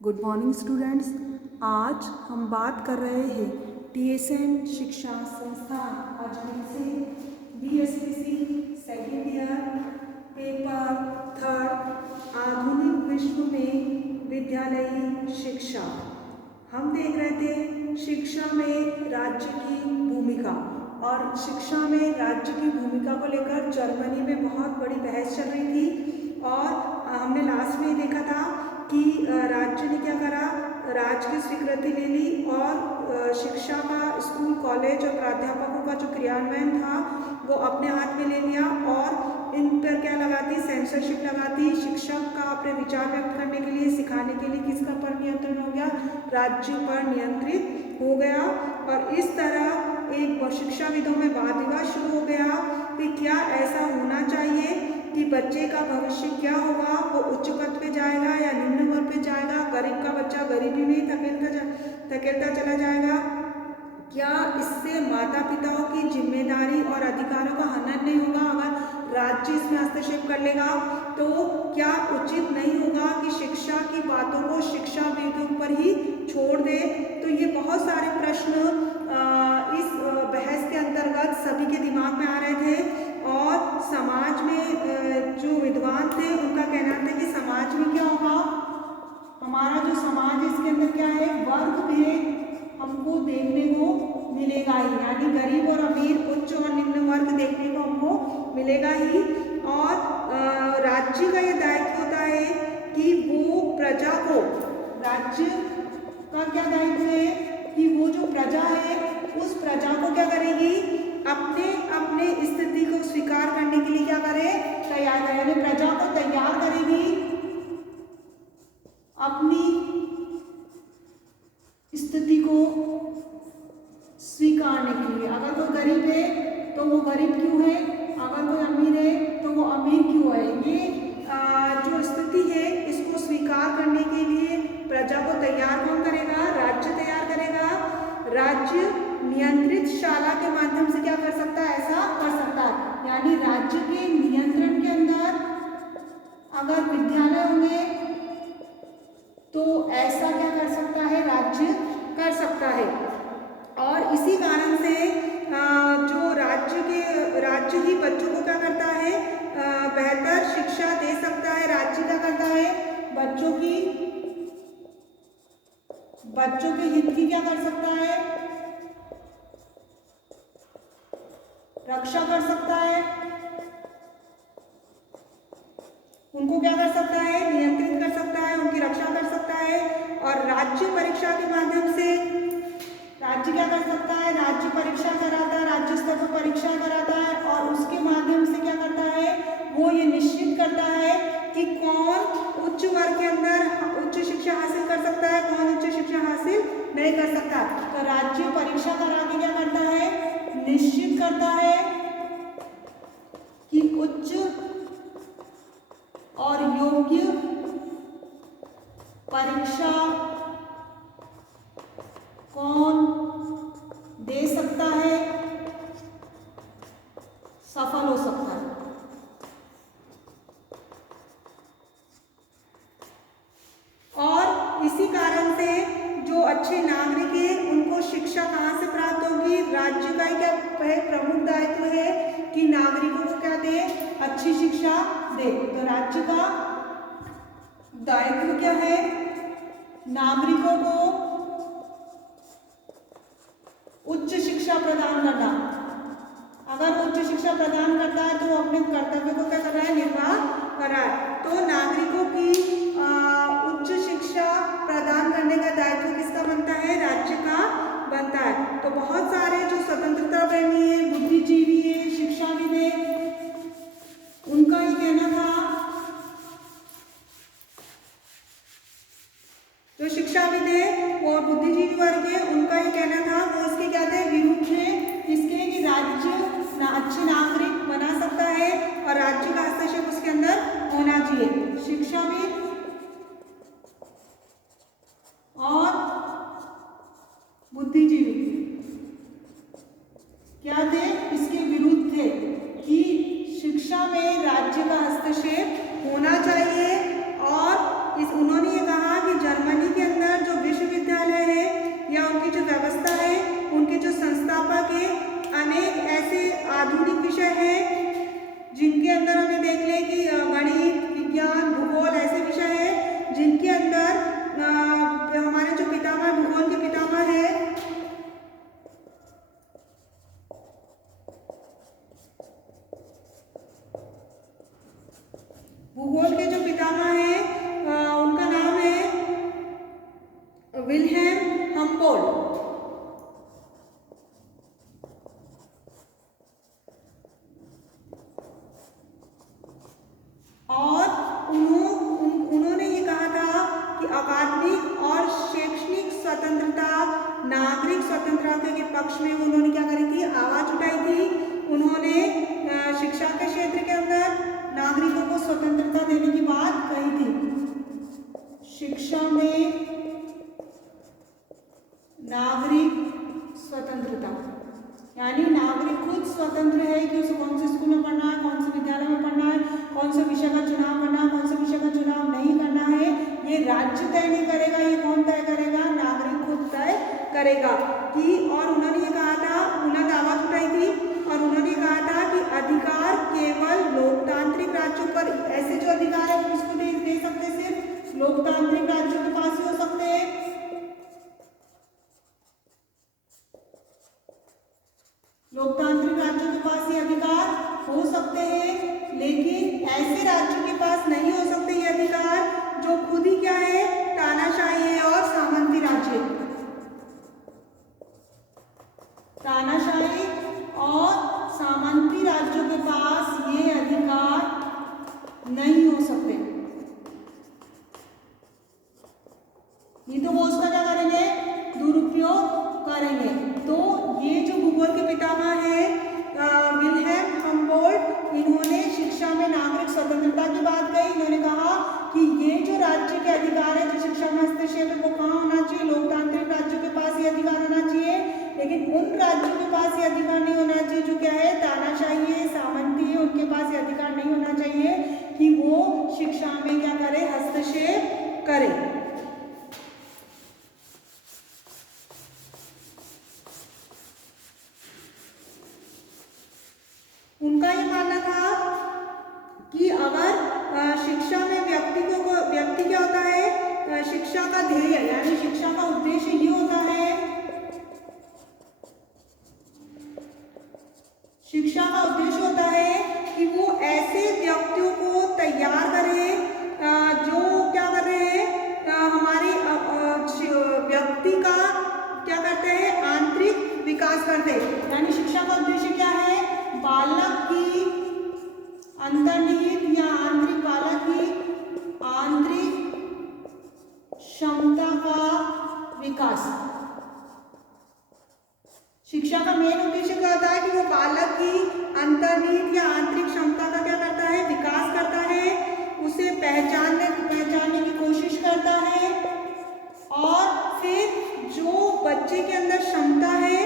Good morning students. आज हम बात कर रहे हैं TSN शिक्षा संस्थान अजमेर से BSPC second year paper third आधुनिक विश्व में विद्यालयी शिक्षा। हम देख रहे थे शिक्षा में राज्य की भूमिका, और शिक्षा में राज्य की भूमिका को लेकर जर्मनी में बहुत बड़ी बहस चल रही थी। और हमने लास्ट में देखा था कि राज्य ने क्या करा, राज्य की स्वीकृति ले ली और शिक्षा का स्कूल कॉलेज और प्राध्यापकों का जो क्रियान्वयन था वो अपने हाथ में ले लिया और इन पर क्या लगाती, सेंसरशिप लगाती। शिक्षक का अपने विचार व्यक्त करने के लिए, सिखाने के लिए किसका पर नियंत्रण हो गया, राज्य पर नियंत्रित हो गया। और इस तरह एक शिक्षाविदों में वाद विवाद शुरू हो गया कि क्या ऐसा होना चाहिए कि बच्चे का भविष्य क्या होगा, वो उच्च पद पे जाएगा या निम्न वर्ग पे जाएगा, गरीब का बच्चा गरीबी में ही धकेलता चला जाएगा, क्या इससे माता पिताओं की जिम्मेदारी और अधिकारों का हनन नहीं होगा अगर राज्य इसमें हस्तक्षेप कर लेगा, तो क्या उचित नहीं होगा कि शिक्षा की बातों को शिक्षाविदों पर ही छोड़ दे। तो ये बहुत सारे प्रश्न इस बहस के अंतर्गत सभी के दिमाग में आ रहे थे। और समाज में जो विद्वान थे उनका कहना था कि समाज में क्या होगा, हमारा जो समाज है इसके अंदर क्या है, वर्ग भेद हमको देखने को मिलेगा ही, यानी गरीब और अमीर, उच्च और निम्न वर्ग देखने को हमको मिलेगा ही। और राज्य का ये दायित्व होता है कि वो प्रजा को, राज्य का क्या दायित्व है कि वो जो प्रजा है उस प्रजा को क्या करेगी, अपने अपने स्थिति को स्वीकार करने के लिए क्या करे, तैयार करे, यानी प्रजा को तैयार करेगी अपनी स्थिति को स्वीकारने के लिए। अगर कोई गरीब है तो वो गरीब क्यों है, अगर कोई अमीर है तो वो अमीर क्यों है, ये जो स्थिति है इसको स्वीकार करने के लिए प्रजा को तैयार कौन करेगा, राज्य तैयार करेगा। राज्य नियंत्रित शाला के माध्यम से क्या कर सकता है, ऐसा कर सकता है, यानी राज्य के नियंत्रण के अंदर अगर विद्यालय होंगे तो ऐसा क्या कर सकता है, राज्य कर सकता है। और इसी कारण से जो राज्य ही बच्चों को क्या करता है, बेहतर शिक्षा दे सकता है। राज्य क्या करता है, बच्चों के हित की क्या कर सकता है, रक्षा कर सकता है, उनको क्या कर सकता है, नियंत्रित कर सकता है, उनकी रक्षा कर सकता है। और राज्य परीक्षा के माध्यम से राज्य क्या कर सकता है, राज्य परीक्षा कराता है, राज्य स्तर पर परीक्षा कराता है और उसके माध्यम से क्या करता है, वो ये निश्चित करता है कि कौन उच्च वर्ग के अंदर उच्च शिक्षा हासिल कर सकता है, कौन उच्च शिक्षा हासिल नहीं कर सकता। तो राज्य परीक्षा करा के क्या करता है, निश्चित करता है कि उच्च और योग्य परीक्षा कौन दे सकता है, सफल हो सकता है। और इसी कारण से जो अच्छे नागरिक हैं उनको शिक्षा कहाँ से प्राप्त होगी, राज्य का क्या प्रमुख दायित्व है कि नागरिकों को क्या दे, अच्छी शिक्षा दे। तो राज्य का दायित्व क्या है, नागरिकों को उच्च शिक्षा प्रदान करना। अगर उच्च शिक्षा प्रदान करता है तो वो अपने कर्तव्य को क्या कर रहा है, निर्वाह कर रहा है। तो नागरिकों की उच्च शिक्षा प्रदान करने का दायित्व किसका बनता है, राज्य का बनता है। तो बहुत सारे जो स्वतंत्रता प्रेमी है, बुद्धिजीवी है, शिक्षाविद है, उनका ये कहना था, जो शिक्षाविद है और बुद्धिजीवी वर्ग है उनका ये कहना था, वो इसके क्या थे, विरुद्ध है इसके कि राज्य अच्छे नागरिक बना सकता है और राज्य का हस्तक्षेप उसके अंदर होना चाहिए। शिक्षाविद और बुद्धिजीवी क्या थे, इसके विरुद्ध थे कि शिक्षा में राज्य का हस्तक्षेप होना चाहिए। और उन्होंने ये कहा कि जर्मनी स्वतंत्रता के पक्ष में उन्होंने क्या करी थी, आवाज उठाई थी। उन्होंने शिक्षा के क्षेत्र के अंदर नागरिकों को स्वतंत्रता देने की बात कही थी। शिक्षा में नागरिक स्वतंत्रता यानी नागरिक खुद स्वतंत्र है कि उसे कौन से स्कूल में पढ़ना है, कौन से विद्यालय में पढ़ना है, कौन से विषय का चुनाव करना है, कौन से विषय का चुनाव नहीं करना है, ये राज्य तय नहीं करेगा। ये कौन तय करेगा, नागरिक खुद तय करेगा। कि और उन्होंने ये कहा था, उन्होंने आवाज उठाई थी और उन्होंने कहा था कि अधिकार केवल लोकतांत्रिक राज्यों पर, ऐसे जो अधिकार है वो किसको नहीं दे सकते, सिर्फ लोकतांत्रिक राज्यों के पास ही हो सकते हैं। लोकतांत्रिक राज्यों के पास ये अधिकार हो सकते हैं, लेकिन ऐसे राज्यों के पास नहीं हो सकते ये अधिकार जो खुद ही क्या है, तानाशाही है और सामंती राज्य। तानाशाही और सामंती राज्यों के पास ये अधिकार नहीं हो सकते। नहीं तो वो उसका क्या करेंगे, दुरुपयोग करेंगे। तो ये जो भूगोल के पितामह है विल्हेम हम्बोल्ट, इन्होंने शिक्षा में नागरिक स्वतंत्रता की बात कही। इन्होंने कहा कि ये जो राज्य के अधिकार है, जो शिक्षा में हस्तक्षेप है, वो कहाँ होना चाहिए, लोकतांत्रिक राज्यों के पास ये अधिकार होना चाहिए। लेकिन उन राज्यों के पास ये अधिकार नहीं होना चाहिए जो क्या है, तानाशाही है, सामंती है, उनके पास ये अधिकार नहीं होना चाहिए कि वो शिक्षा में क्या करे, हस्तक्षेप करे। उनका ये मानना था कि अगर शिक्षा में व्यक्ति क्या होता है, शिक्षा का ध्येय यानी शिक्षा का उद्देश्य ये होता है, शिक्षा का उद्देश्य होता है कि वो ऐसे व्यक्तियों को तैयार करे जो क्या कर रहे हैं, हमारी व्यक्ति का क्या करते हैं, आंतरिक विकास करते हैं। यानी शिक्षा का उद्देश्य क्या है, बालक की अंतर्निहित या आंतरिक, बालक की आंतरिक क्षमता का विकास। शिक्षा का मेन उद्देश्य क्या होता है कि वो बालक की अंतर्निहित या आंतरिक क्षमता का क्या करता है, विकास करता है, उसे पहचानने की कोशिश करता है, और फिर जो बच्चे के अंदर क्षमता है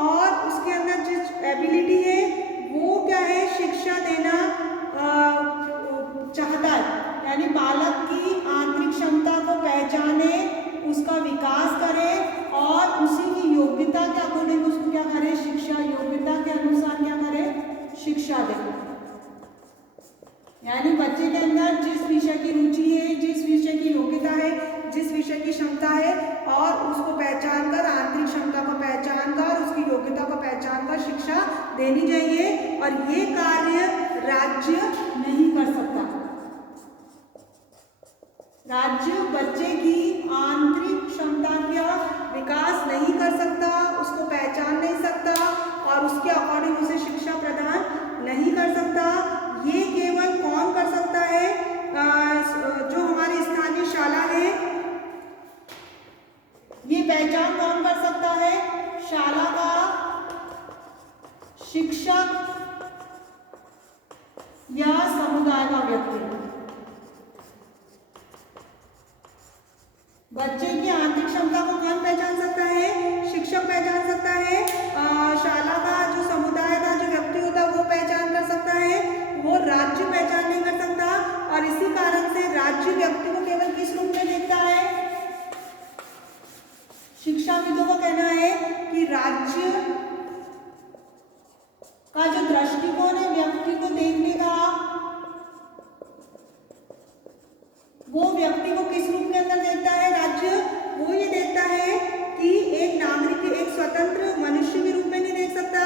और उसके अंदर जिस एबिलिटी है वो क्या है, शिक्षा देना चाहता है। यानी बालक की आंतरिक क्षमता को पहचाने, उसका विकास करे और उसी की योग्यता के अकॉर्डिंग उसको क्या करे, शिक्षा, योग्यता के अनुसार क्या करे, शिक्षा दे। यानी बच्चे के अंदर जिस विषय की रुचि है, जिस विषय की योग्यता है, जिस विषय की क्षमता है, और उसको पहचान कर, आंतरिक क्षमता को पहचान कर, उसकी योग्यता को पहचान कर शिक्षा देनी चाहिए। और ये कार्य राज्य नहीं कर सकता। राज्य बच्चे की आंतरिक क्षमता का विकास नहीं कर सकता, उसको पहचान नहीं सकता और उसके अकॉर्डिंग उसे शिक्षा प्रदान नहीं कर सकता। ये केवल कौन कर सकता है, जो हमारी स्थानीय शाला है, ये पहचान कौन कर सकता है, शाला का शिक्षक या समुदाय का व्यक्ति। बच्चे की आंतरिक क्षमता को कौन पहचान सकता है, शिक्षक पहचान सकता है, शाला का जो समुदाय का जो व्यक्ति होता है वो पहचान कर सकता है, वो राज्य पहचान नहीं कर सकता। और इसी कारण से राज्य व्यक्ति को केवल किस रूप में देखता है, शिक्षाविदों का कहना है कि राज्य का जो दृष्टिकोण है व्यक्ति को देखने का, वो व्यक्ति को किस रूप के अंदर देखता है, राज्य वो ये देखता है कि एक नागरिक, एक स्वतंत्र मनुष्य के रूप में नहीं देख सकता।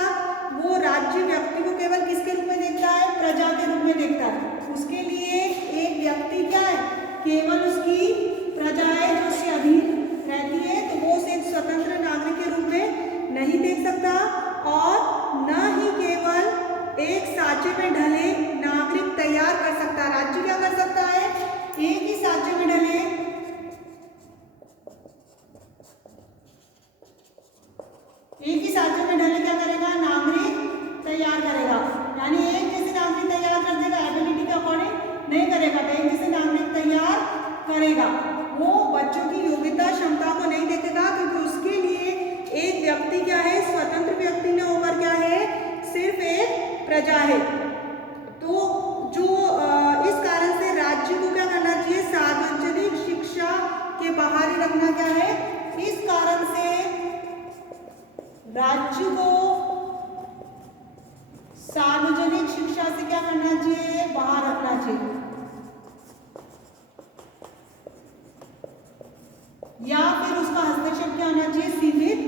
वो राज्य व्यक्ति को केवल किसके रूप में देखता है, प्रजा के रूप में देखता है। उसके लिए एक व्यक्ति क्या है, केवल उसकी प्रजाएं जो उसके अधीन रहती है, तो वो उसे एक स्वतंत्र नागरिक के रूप में नहीं देख सकता। और न ही केवल एक साँचे में ढले नागरिक तैयार कर सकता। राज्य क्या कर सकता है, एक ही साँचे में ढले वो बच्चों की योग्यता क्षमता को नहीं देखेगा, क्योंकि उसके लिए एक व्यक्ति क्या है, स्वतंत्र व्यक्ति न होकर क्या है, सिर्फ एक प्रजा है। तो जो इस कारण से राज्य को क्या करना चाहिए, सार्वजनिक शिक्षा के बाहर ही रखना क्या है, इस कारण से राज्य को सार्वजनिक शिक्षा से क्या करना चाहिए, बाहर रखना चाहिए, या फिर उसका हस्तक्षेप क्या होना चाहिए, सीमित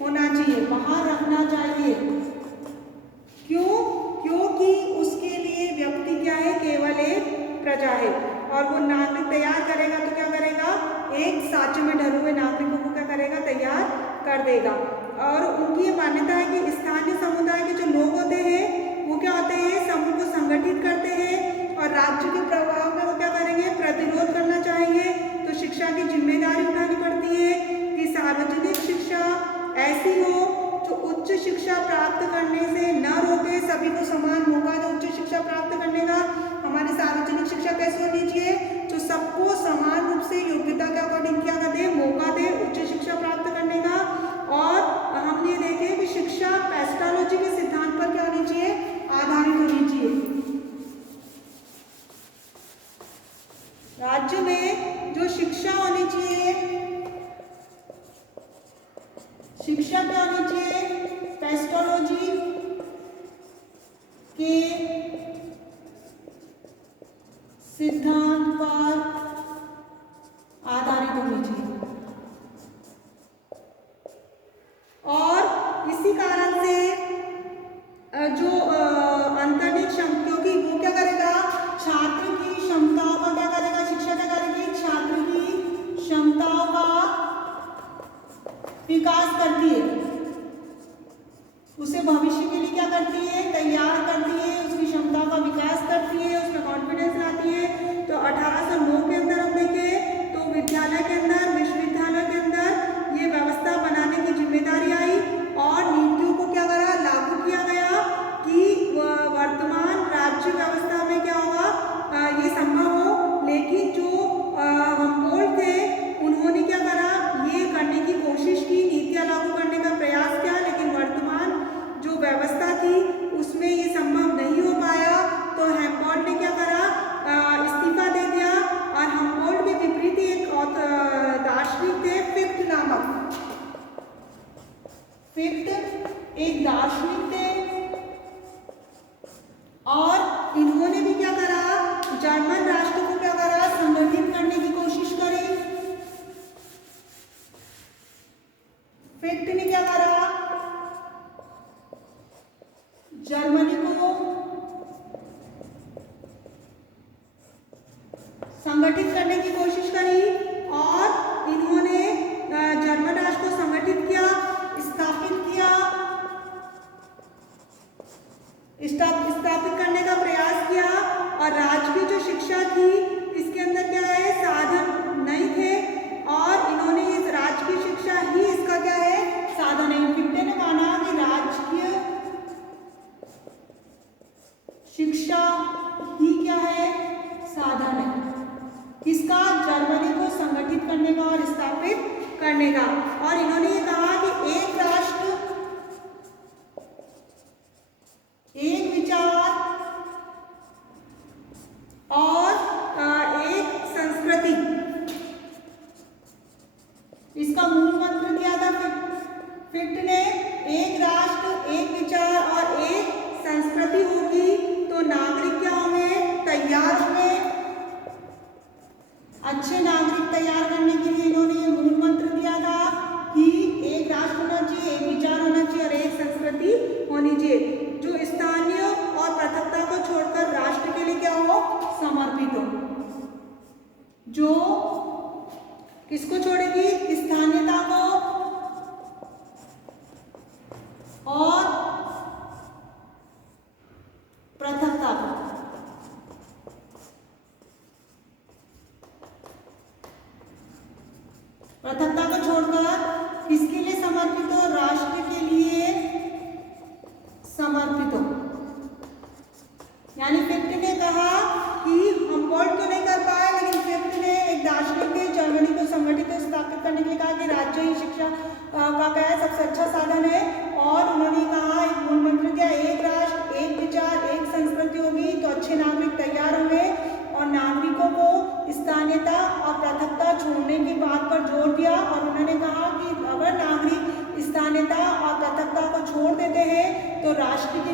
होना चाहिए, बाहर रखना चाहिए। क्यों? क्योंकि उसके लिए व्यक्ति क्या है, केवल एक प्रजा है, और वो नागरिक तैयार करेगा तो क्या करेगा, एक साँचे में ढले हुए नागरिकों को क्या करेगा, तैयार कर देगा। और उनकी ये मान्यता है कि स्थानीय समुदाय के जो लोग होते हैं वो क्या होते हैं, समूह को संगठित करते हैं और राज्य के प्रभाव में वो क्या करेंगे, प्रतिरोध करना चाहेंगे। तो शिक्षा की जिम्मेदारी उठानी पड़ती है कि सार्वजनिक शिक्षा ऐसी हो जो उच्च शिक्षा प्राप्त करने से न रोके, सभी को समान मौका दे उच्च शिक्षा प्राप्त करने का। हमारी सार्वजनिक शिक्षा कैसे होनी चाहिए, जो सबको समान रूप से योग्यता के अकॉर्डिंग क्या कर दे, मौका दे उच्च शिक्षा प्राप्त करने का। और हमने देखे कि शिक्षा पेस्टोलॉजी के सिद्धांत पर क्या होनी चाहिए, आधारित होनी चाहिए। राज्य में जो शिक्षा होनी चाहिए, शिक्षा क्या होनी चाहिए, पेस्टोलॉजी के सिद्धांत पर आधारित होनी चाहिए। और इसी कारण से जो अंतर्निहित क्षमताओं की वो क्या करेगा, छात्र की क्षमताओं का क्या करेगा, शिक्षा क्या करेगी, छात्र की क्षमताओं का विकास करती है, उसे भविष्य के लिए क्या करती है, तैयार करती है, उसकी क्षमताओं का विकास करती है, उसमें कॉन्फिडेंस लाती है। तो 1809 के अंदर हम देखें तो विद्यालय के अंदर, विश्वविद्यालय के अंदर ये व्यवस्था बनाने की जिम्मेदारी आई और नीतियों को क्या करा, लागू किया गया कि वर्तमान राज्य व्यवस्था में क्या होगा, ये संभव हो। लेकिन जो हमबोल्ट थे उन्होंने क्या करा, ये करने की कोशिश की, नीतियाँ लागू करने का प्रयास किया, लेकिन वर्तमान जो व्यवस्था थी उसमें ये संभव नहीं हो पाया। तो हेम्बोल्ट ने क्या करा, इस्तीफा दे दिया। और हेम्बोल्ट के विपरीत एक दार्शनिक थे, फिक्ट नामक, फिक्ट एक दार्शनिक थे, और इन्होंने भी क्या करा, जर्मन राष्ट्र को क्या करा, संगठित करने की कोशिश करी। फिक्ट ने क्या करा, जर्मनी को संगठित करने की कोशिश करी और इन्होंने जर्मन राष्ट्र को संगठित किया, स्थापित किया, स्थापित करने का प्रयास किया। और राज्य की जो शिक्षा थी इसके अंदर क्या है, साधन नहीं थे, और इन्होंने इस राज्य की शिक्षा ही इसका क्या है, साधन है। फिफ्टे ने माना कि राजकीय शिक्षा ही क्या है, साधन है, किसका, जर्मनी को संगठित करने का और स्थापित करने का। और इन्होंने ये कहा कि एक राष्ट्र, एक विचार और एक संस्कृति, इसका मूल मंत्र दिया था फिक्ट ने। एक राष्ट्र, एक विचार और एक संस्कृति होगी तो नागरिक क्या होंगे, तैयार होंगे। अच्छे नागरिक तैयार करने के लिए इन्होंने ये मूल मंत्र दिया था कि एक राष्ट्र होना चाहिए, एक विचार होना चाहिए और एक संस्कृति होनी चाहिए, जो स्थानीय और पृथकता को छोड़कर राष्ट्र के लिए क्या हो, समर्पित हो। जो किसको छोड़ेगी, स्थानीयता को और पृथकता को। पृथकता को छोड़कर किसके लिए समर्पित हो, राष्ट्र के लिए समर्पित हो। यानी फिफ्ट ने कहा कि हम वोट तो नहीं कर पाए, लेकिन फिफ्ट ने एक दार्शनिक थे, जर्मनी ने कहा कि राज्य ही शिक्षा का क्या है सबसे अच्छा साधन है। और उन्होंने कहा एक मूल मंत्र दिया, एक राष्ट्र एक विचार एक संस्कृति होगी तो अच्छे नागरिक तैयार होंगे। और नागरिकों को स्थानीयता और पृथकता छोड़ने की बात पर जोर दिया। और उन्होंने कहा कि अगर नागरिक स्थानीयता और पृथकता को छोड़ देते हैं तो राष्ट्र की